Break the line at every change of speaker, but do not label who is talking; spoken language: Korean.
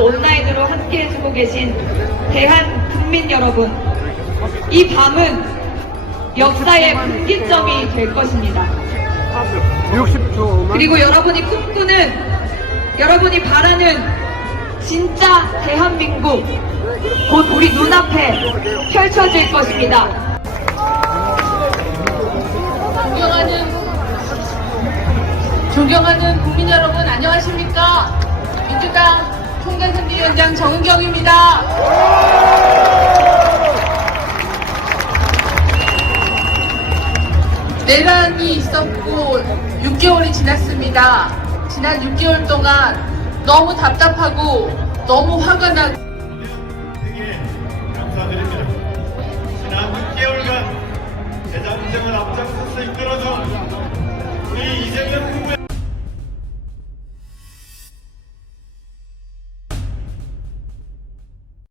온라인으로 함께 해주고 계신 대한 국민 여러분, 이 밤은 역사의 분기점이 될 것입니다.
60초만.
그리고 여러분이 꿈꾸는, 여러분이 바라는 진짜 대한민국, 곧 우리 눈앞에 펼쳐질 것입니다.
존경하는 존경하는 국민 여러분 안녕하십니까? 민주당 총괄 선대위원장 정은경입니다. 내란이 있었고 6개월이 지났습니다. 지난 6개월 동안 너무 답답하고 너무 화가
되게 감사드립니다. 지난 6개월간 대장정을 앞장서서 이끌어준 우리 이재명